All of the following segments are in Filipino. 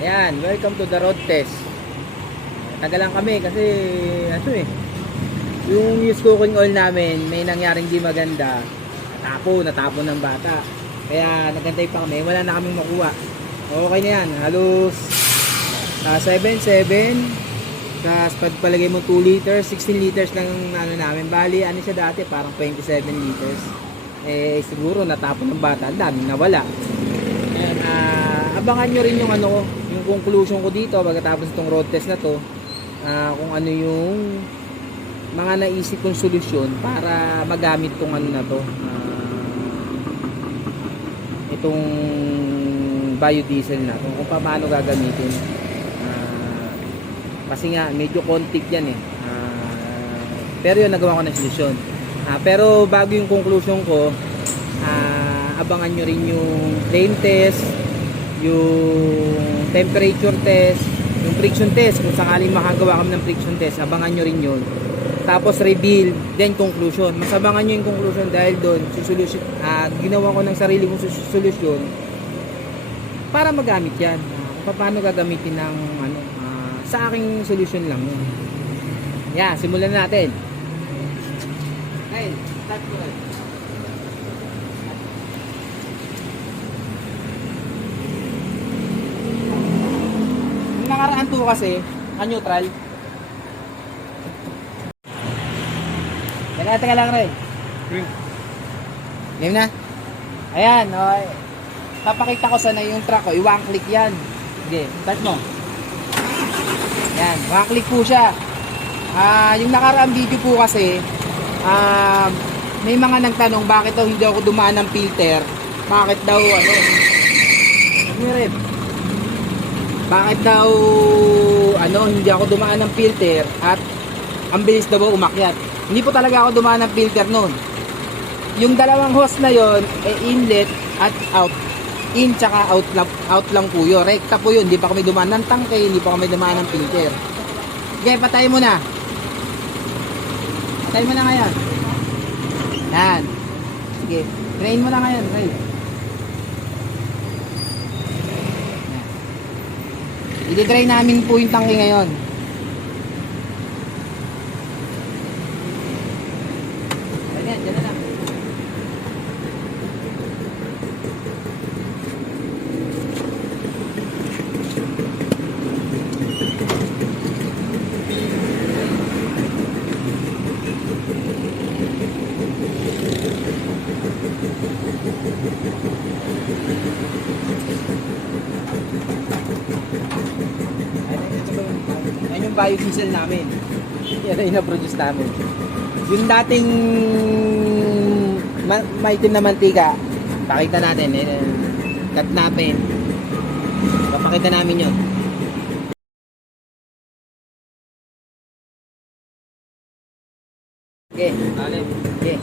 Ayan, welcome to the road test. Tagalan kami kasi yung used cooking oil namin may nangyaring di maganda. Natapon ng bata. Kaya nagantay pa kami, wala na kaming makuha. Okay na yan, halos 7.7. Tapos pagpalagay mo 2 liters, 16 liters lang ano namin. Bali, ano siya dati, parang 27 liters. Eh siguro natapon ng bata, ang daming nawala. Ayan, abangan nyo rin yung yung conclusion ko dito pagkatapos itong road test na to, kung ano yung mga naisip kong solusyon para magamit tong na to, itong biodiesel na to, kung paano gagamitin. Kasi nga medyo kontik yan pero yun, nagawa ko ng solusyon. Pero bago yung conclusion ko, abangan nyo rin yung flame test, yung temperature test, yung friction test. Kung sakaling makagawa kami ng friction test, abangan nyo rin yun. Tapos reveal, then conclusion. Mas abangan nyo yung conclusion dahil doon ginawa ko ng sarili kong solusyon para magamit yan. Kung paano gagamitin ng sa aking solusyon lang yun. Yeah, simulan natin. Hey, start mo rin. Yung nakaraan to kasi, neutral. Teka lang rin. Game na? Ayan, okay. Papakita ko sana yung truck ko. I-one click yan. Sige, start mo. Ayan, one click po siya. Yung nakaraang video po kasi, may mga nagtanong bakit daw hindi ako dumaan ng filter. Bakit daw bakit daw hindi ako dumaan ng filter at ang bilis daw umakyat. Hindi po talaga ako dumaan ng filter noon. Yung dalawang hose na yon, inlet at out. In tsaka out lang po yun. Rekta po yun. Hindi pa kami dumaan ng tangke, hindi pa kami dumaan ng filter. Okay, patay mo na. Patay mo na ngayon. Yan. Sige, drain mo na ngayon. Drain. I-drain namin po yung tangke ngayon. Diyan na lang. Yan yung biodiesel namin. Yan yung na-produce namin. Yung dating maitim na mantika, pakita natin. Cut natin. Papakita namin yun. Okay. Okay.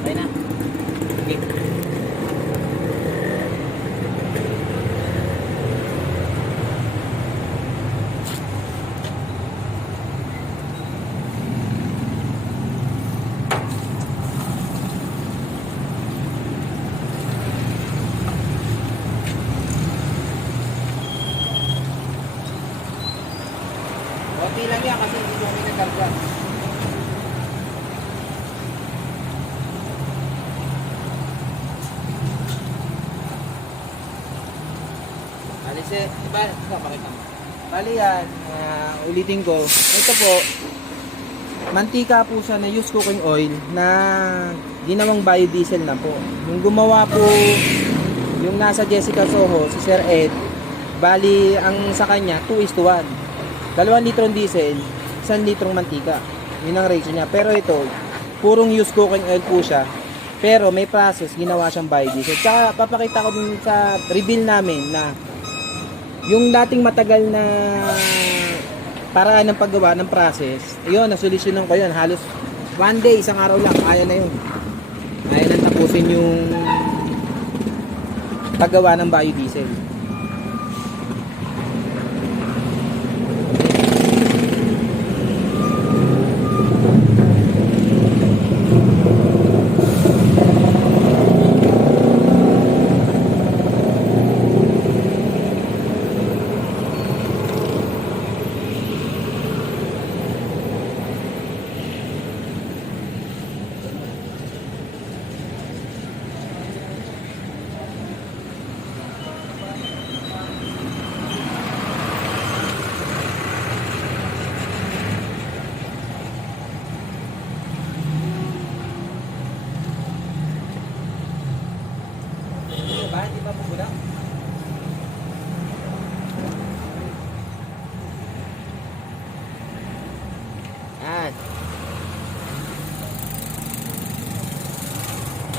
Okay na. Okay. Okay lang yan kasi hindi kami nagkarga. Bali yan, ulitin ko. Ito po, mantika po siya na used cooking oil na ginawang biodiesel na po. Yung gumawa po, yung nasa Jessica Soho, si Sir Ed, bali ang sa kanya 2:1. 2 litrong diesel, 1 litrong mantika. Yun ang ratio niya. Pero ito, purong used cooking oil po siya. Pero may process, ginawa siyang biodiesel. Tsaka papakita ko din sa reveal namin na yung dating matagal na paraan ng paggawa ng process, yun, nasolusyonan ko yun. Halos one day, isang araw lang, kaya na yun. Kaya na tapusin yung paggawa ng biodiesel.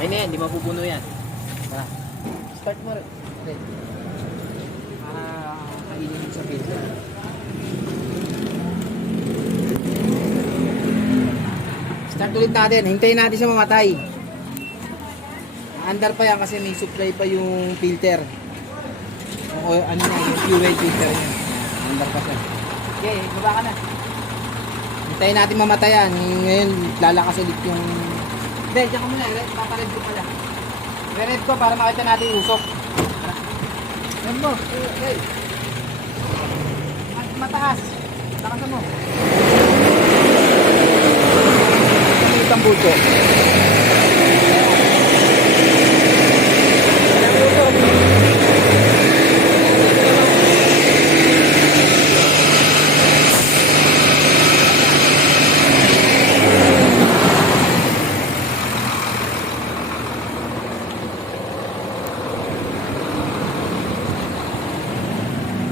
Okay na yan, di mapupuno yan. Tara. Start mo rin. Okay. Kainin mo sa filter. Start ulit natin. Hintayin natin siya mamatay. Andar pa yan kasi may supply pa yung filter. O ano na, yung fuel filter niya. Andar pa siya. Okay, baba ka na. Hintayin natin mamatayan. Ngayon, lalakas ulit yung... Hindi, dyan ka muna. Papared ko pala. Re-red ko para makita natin yung usok. Yan mo. Okay. Mataas. Takasan mo. Itang buto.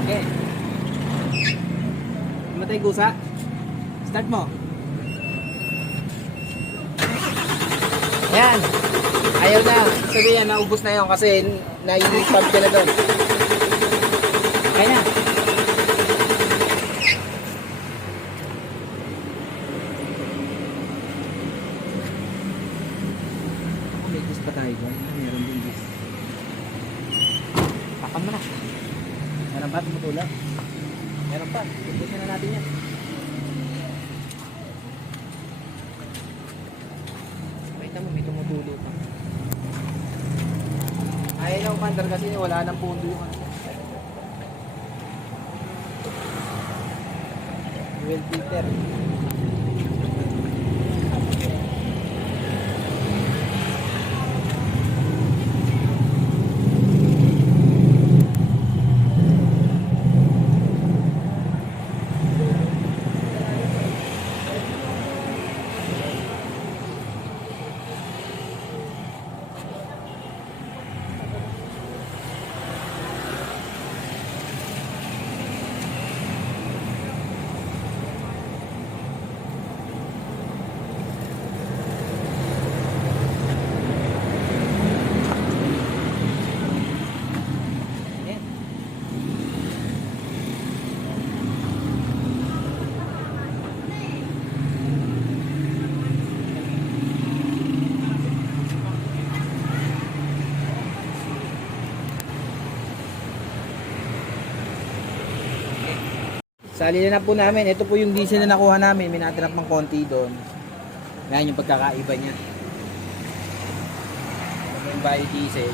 Okay. Matay gusa. Start mo. Yan. Ayaw na. Sabihin, naubos na yun kasi na-pump ka na doon. Okay na. May gis pa tayo dyan. Meron din gis. Takan mo na. Meron pa? Tumutulak? Meron pa. Tubusin na natin yan. May tumutulo pa. Ayaw na umandar kasi wala nang pundo yung fuel filter. Sali na po namin. Ito po yung diesel na nakuha namin. May natirap ng konti doon. Yan yung pagkakaiba niya. Yung biodiesel.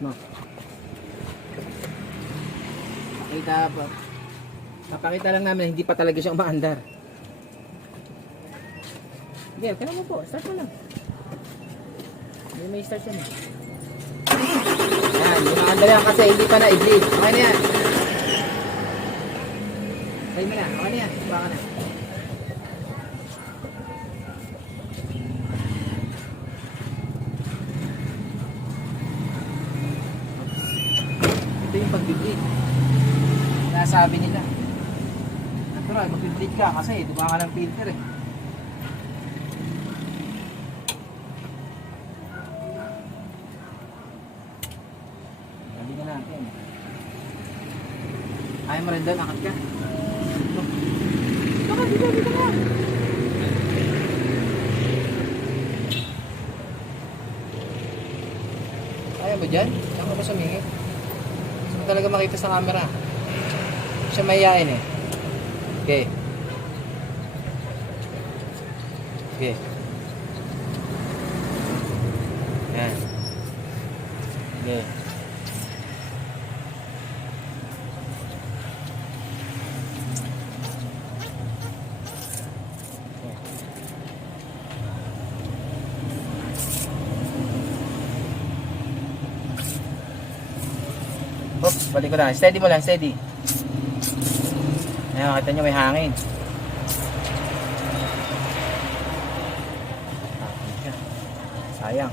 mo. Papakita lang namin, hindi pa talaga siya umaandar. Sige, kaya mo po. Start mo lang. Hindi may start yan eh. Yan, umaandar yan kasi hindi pa na-i-bleed. Okay na yan. Try mo na. Okay na yan. Baka na. Ito yung pag-bleed. Sabi nila. Natural, mag-bleed ka kasi dumaan ka ng filter eh. Sabi na natin. Ayaw mo rin doon, akad ka. Dito ka, dito ka. Ayaw mo dyan? Saan ka ba sumingit? Gusto mo talaga makita sa camera. Siya mayayain eh. Okay. Okay. Yan. Okay. Oops, balik ko lang. Steady mo lang, steady. Ayan, makita nyo may hangin. Sayang.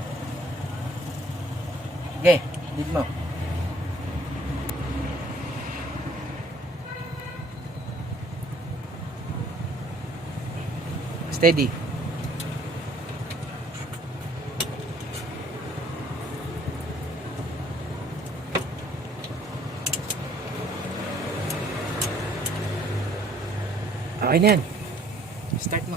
Okay, lead mo. Steady. Okay na yan. Start mo.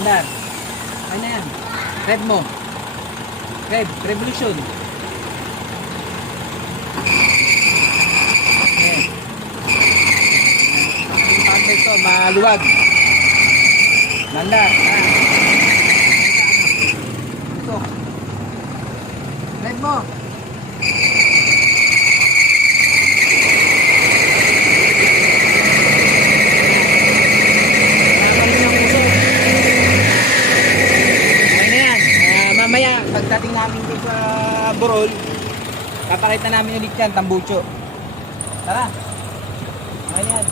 Mandar. Ano na yan? Rev mo. Rev. Revolution. Okay. Yung pantay ito, maluwag. Mandar. Ito. Rev mo. Mamaya, pagdating namin dito sa Borol, papakita namin ulit yan, tambucho. Tara. Okay yan.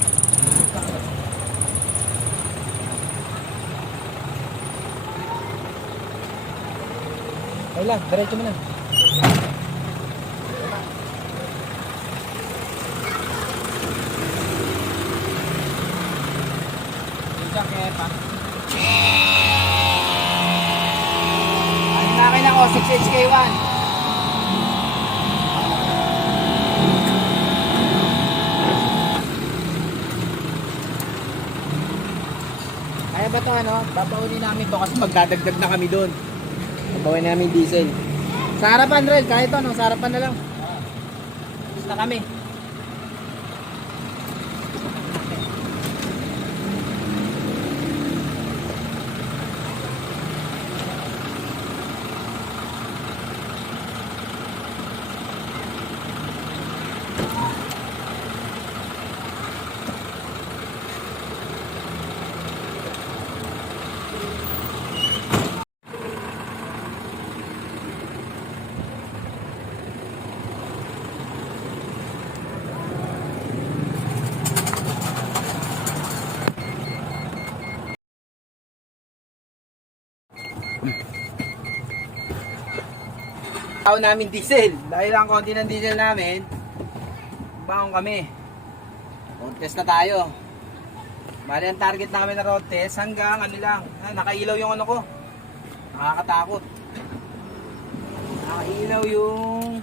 Okay lang, diretso mo na. Akin ako, 6HK1. Kaya ba ito ano? Babawin namin ito kasi magdadagdag na kami doon. Babawin namin diesel. Sa harapan Red, kahit ano, sa harapan na lang. Tapos na kami. Tao namin diesel. Dahil ang konti ng diesel namin, bangon kami. Contest na tayo. Bali ang target namin na road test hanggang ano lang, nakailaw yung ano ko. Nakakatakot. Nakailaw yung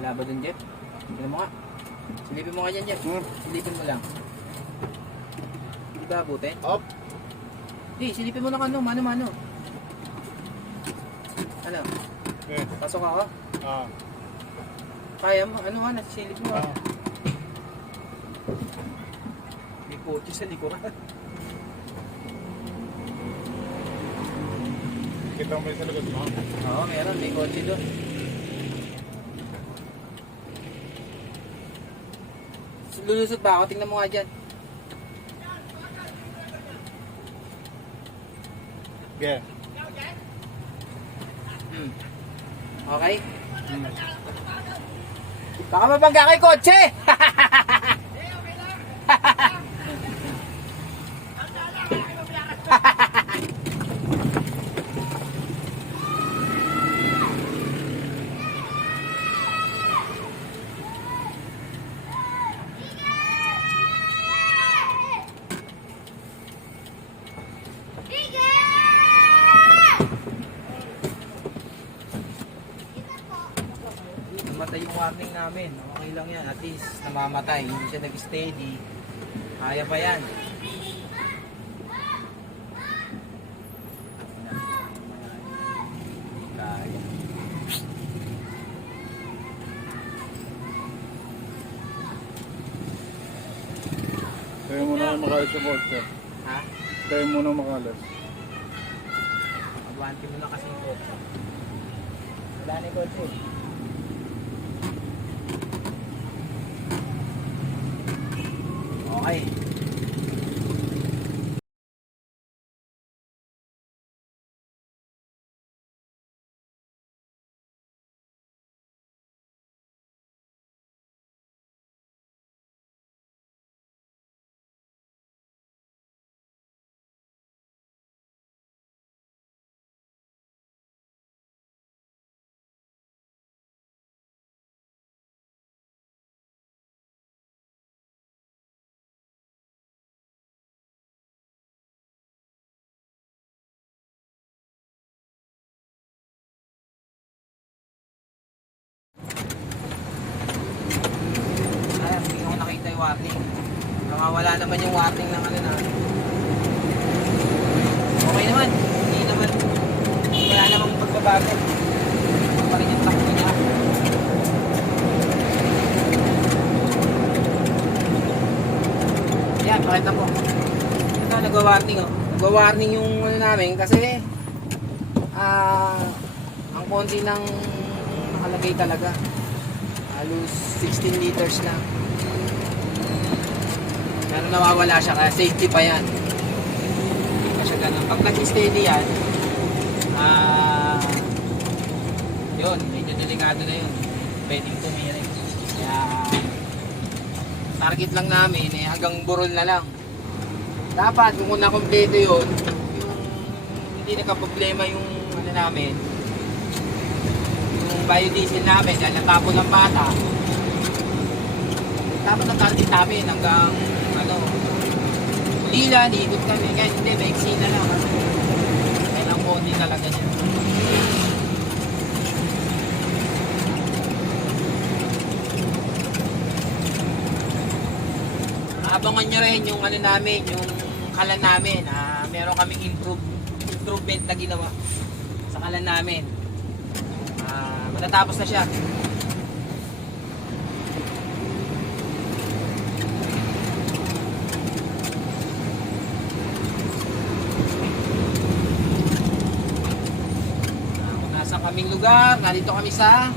wala ba dun, Jeff? Tignan mo nga. Silipin mo nga dyan, Jeff. Silipin mo lang. Hindi ba abutin? Up. Hindi, silipin mo lang ano, mano-mano. Ano? Okay. Pasok ako? Ah. Kaya mo? Ano nga, nasisilip mo. Ah. May kotse sa likuran. Kita mo yung sa likod mo. Oo, meron. May kotse doon. Lulusot ba ako? Tingnan mo nga dyan. Okay. Okay? Baka mabangga kay kotse! Namatay yung warning namin. Okay lang yan. At least namamatay. Hindi siya nag-steady. Kaya pa yan. Kaya. Tayo muna makalas sa kotse. Ha? Tayo muna makalas. Abante mo na kasi yung kotse. Wala na yung kotse. Okay. Ay, hindi ko nakita yung warning. Nawawala naman yung warning ng ano na. Okay naman. Hindi naman. Wala namang pagbabago. Pa rin yung takbo niya. Yan, pakita ko. Ito, nagwa-warning oh. Nagwa-warning yung ano namin kasi ang konti ng nakalagay talaga. Halos 16 liters lang. Pero nawawala siya kaya safety pa yan. Hindi pa siya ganun. Pag nag-steady yan, yun, medyo delikado na yun. Pwedeng tumirik. Kaya, target lang namin hanggang burol na lang. Dapat, kung na-kompleto yun, yung hindi nagka-problema yung ano namin, yung biodiesel namin, dahil natapon ng bata, dapat ang target namin hanggang Lilan, ikot kami. Kahit hindi, maiksi na lang. Kailang konti talaga niya. Abangan nyo rin yung ano namin, yung kalan namin. Meron kaming improvement na ginawa sa kalan namin. Matatapos na siya. Kaming lugar, nandito kami sa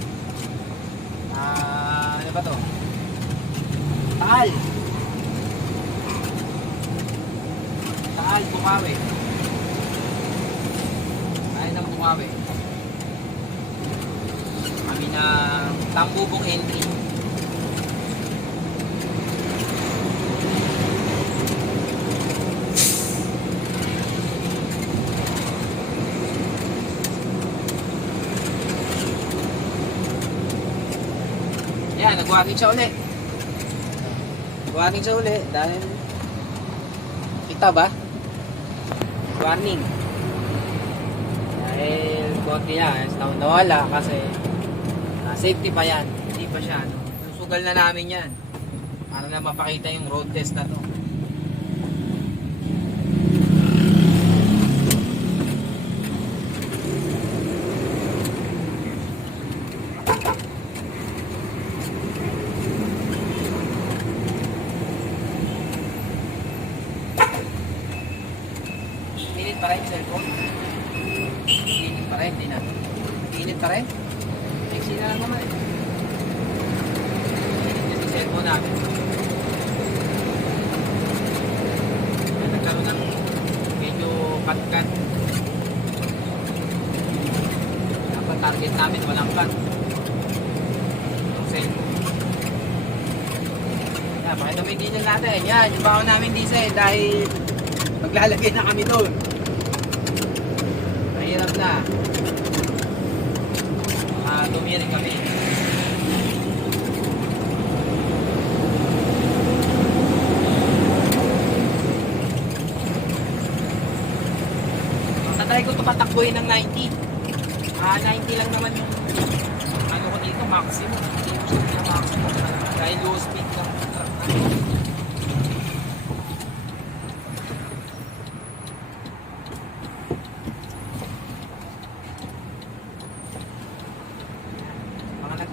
ano ba to? Taal, Bukawi. Taal ng Bukawi. Kami na Tambubong entry. nag-warning siya uli. Warning siya uli dahil kita ba? Warning. Dahil konti yan, nawala kasi safety pa yan. Hindi pa siya. Susugal na namin yan. Para na mapakita yung road test na to. Init pa rin yung cellphone. Init pa rin, hindi na. Init pa rin. Exit na lang naman. Init yung cellphone namin. Nagkaroon ng medyo cut-cut. Dapat target namin walang cut. Yung cellphone. Yan, pakita mo yung diesel natin. Yan, yung baon namin diesel dahil maglalagay na kami doon. Mahirap na. Dumi rin kami. Tatry ko ito patakbuhin ng 90. 90 lang naman yung ano ko dito, maximum. Hindi ko siya maximum. Dahil low speed lang yung truck namin.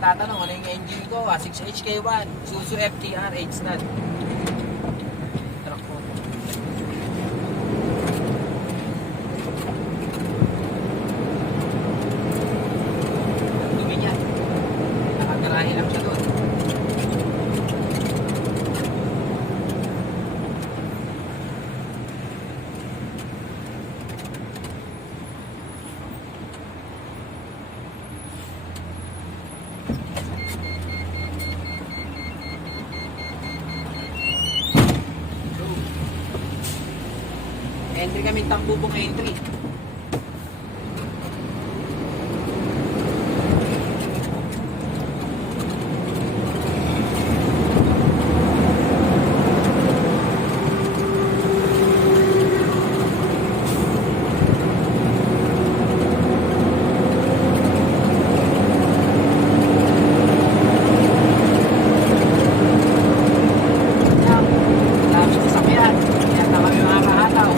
Tatanong ano yung engine ko, 6HK1 Isuzu FTR H-Stud truck ko. Ang dumi niya, nakagarahe lang siya doon. Entry kami takbubong entry. Dami sasakyan. Kaya na kami makakahataw.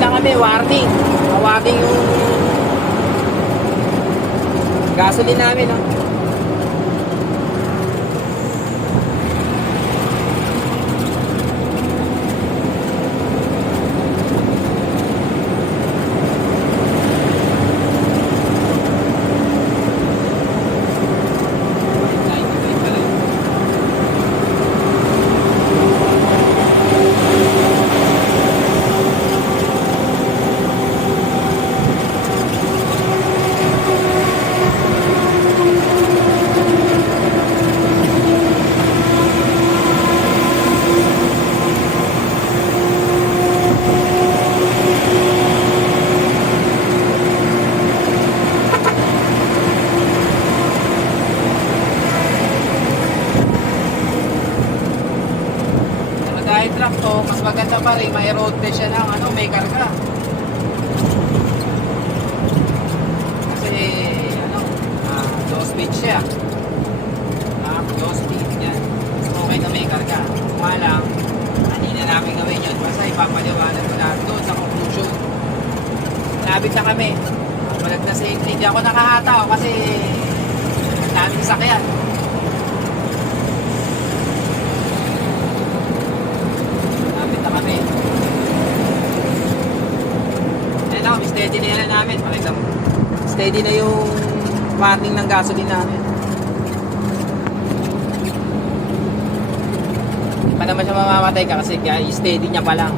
Kami, warning. Warning yung gasoline namin, no? truck to, mas maganda pa rin, may road test siya ng ano, may karga. Kasi, ano, low speed siya. Low speed yan. So, okay na may karga. Kung alam, hindi na namin gawin yun. Basta ipapaliwanag ko lahat doon sa conclusion. malapit na kami. Malag na safety. Hindi ako nakahataw kasi ang daming sakyan. Malapit na kami. Ayun ako, steady na yan namin. Pakita mo. Steady na yung warning ng gasoline namin. Hindi pa naman siya mamamatay ka kasi steady niya pa lang.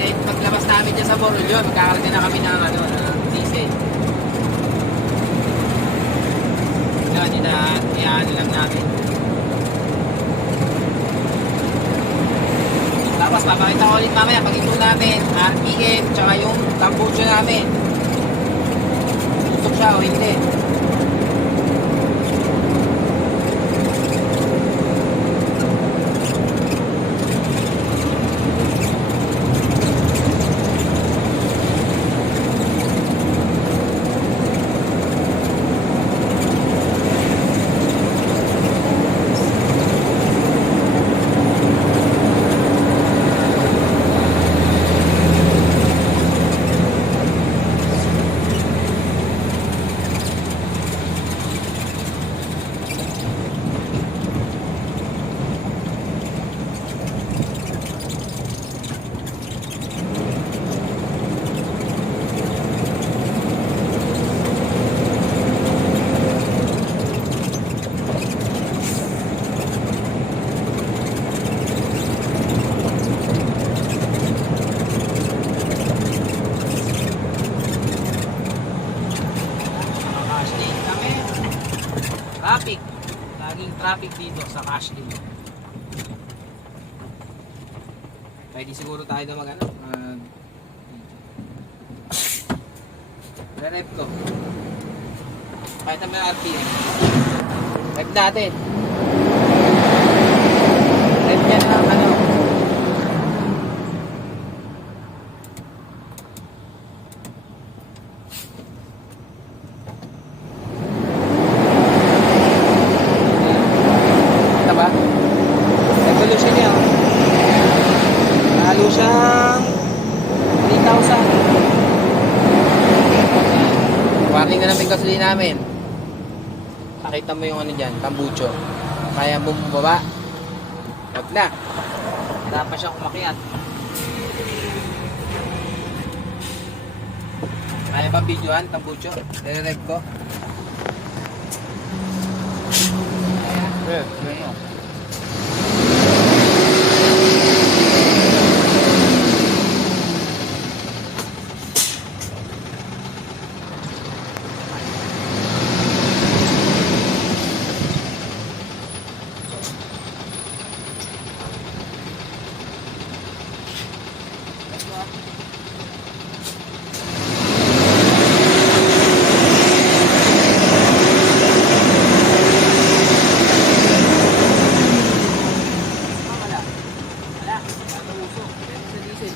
Okay, paglabas namin dyan sa Borolyo, magkakarating na kami ng diesel. Yan, ano lang namin. Tapos papakita ko ulit mamaya pag ito namin, RPM, tsaka yung tambucho namin. Tusok siya o hindi. Traffic. Laging traffic dito sa Cashley. Pwede siguro tayo na mag-ano. Re-rep ko. Kahit naman yung RPM. Rep natin. Rep yan ang ano. Revolution niya. Halo siyang 3,000. Warning na namin gasolina namin. Nakita mo yung ano dyan, tambucho. Kaya bumaba. Wag na. Dapat siyang umakyat. Kaya ba videohan, tambucho? Re-rev ko. Yes, Ayan.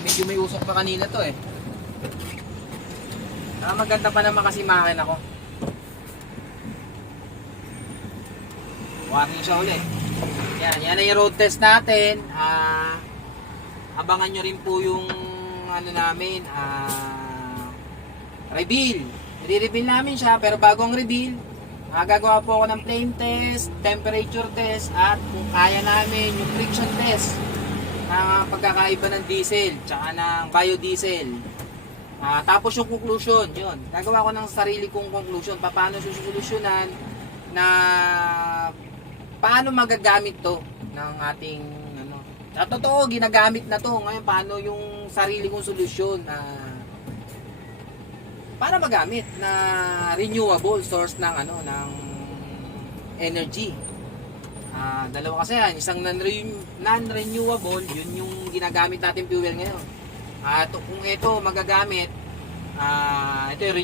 Medyo may usok pa kanina to eh. Maganda pa naman kasi makina ko. Warning siya ulit. Yan ay road test natin. Abangan nyo rin po yung ano namin, reveal. I-reveal namin siya pero bago ang reveal, gagawa po ako ng flame test, temperature test at kung kaya namin yung friction test ng pagkakaiba ng diesel tsaka ng biodiesel. Tapos yung conclusion, yun. Gagawa ko ng sarili kong conclusion. Paano susolusyonan na paano magagamit to ng ating ano. Sa totoo, ginagamit na to. Ngayon, paano yung sarili kong solusyon na para magamit na renewable source ng ano ng energy. Dalawa kasi yan, isang non-renewable, yun yung ginagamit natin fuel ngayon. Kung ito magagamit, ito yung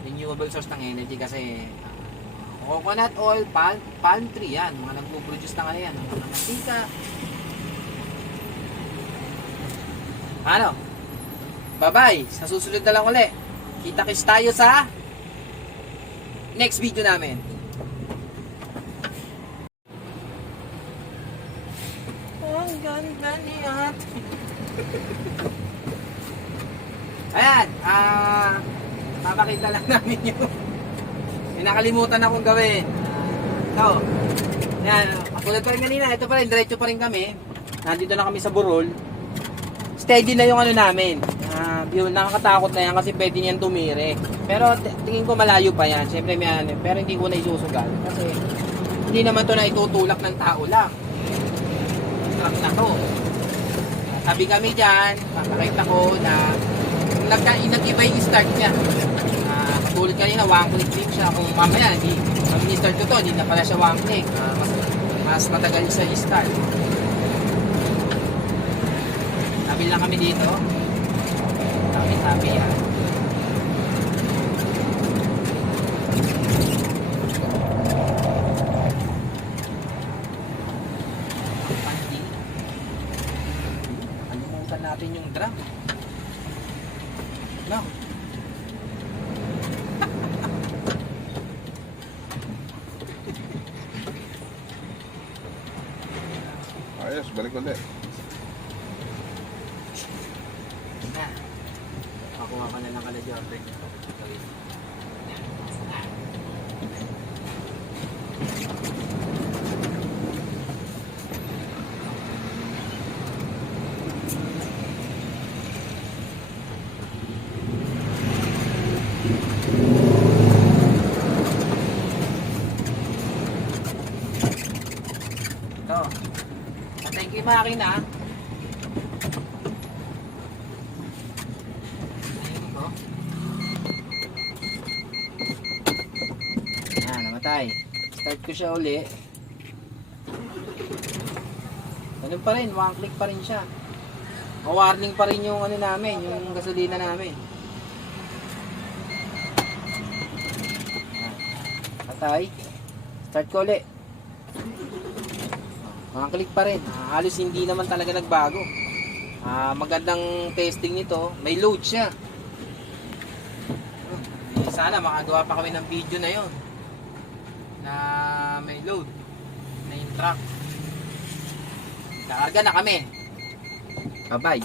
renewable source ng energy kasi coconut oil, palm tree yan, mga nagpo-produce na ngayon, mga mantika. Ano? Bye-bye, sa susunod na lang ulit. Kita-kits tayo sa next video namin. Ang ganda. ganda ni ate. Ayan, papakita lang namin yung may nakalimutan akong gawin. Ito. Ayan, katulad pa rin kanina, ito pa rin, diretso pa rin kami. Nandito na kami sa Burol. Steady na yung ano namin. Yun, nakakatakot na yan kasi pwede niyan tumire. Pero tingin ko malayo pa yan. Siyempre may ano, pero hindi ko na isusugal. Kasi hindi naman to na itutulak ng tao lang. Truck na to. Sabi kami dyan, papakita ko na nag-iba yung start niya. Katulad kanina, one click din siya. Kung mamaya, hindi start ko to, hindi na pala siya one click. Mas matagal siya i-start. Tabi lang kami dito. Tabi yan. Pandi. Kalimutan natin yung drum. No. Ayos, balik ulit. Na. Pakuha ka na ng kaladyarte. Ito. Thank you, makina. Namatay. Start ko siya uli. Ganun pa rin, one click pa rin siya. Warning pa rin yung ano namin, yung gasolina namin. Patay. Start ko uli. One click pa rin. Halos hindi naman talaga nagbago. Magandang testing nito, may load siya. Sana makagawa pa kami ng video na yon na may load na yung truck. Kakarga na kami. Bye bye.